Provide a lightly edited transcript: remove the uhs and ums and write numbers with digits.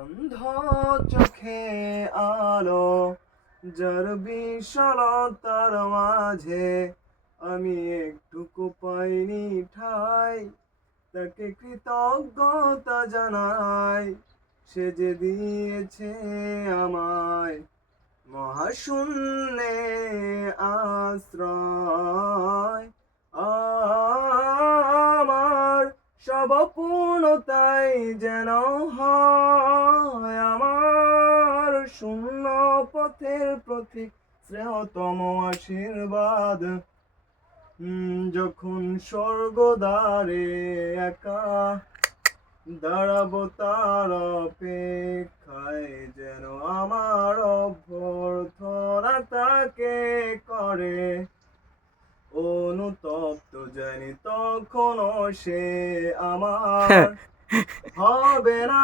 অন্ধ চোখে আলো যার বিশালতার মাঝে আমি একটুকু পাইনি ঠাই, তাকে কৃতজ্ঞতা জানাই। সে যে দিয়েছে আমায় মহাশূন্যে আশ্রয়। আমার সব পূর্ণতাই যেন হয় আমার শূন্য পথের প্রতীক, শ্রেয়তম আশীর্বাদ। যখন স্বর্গদ্বারে একা দাঁড়াবো তার অপেক্ষায়, যেন আমার অভ্যর্থনা তাকে করে অনুতপ্ত, জানি তখনও সে আমার হবে না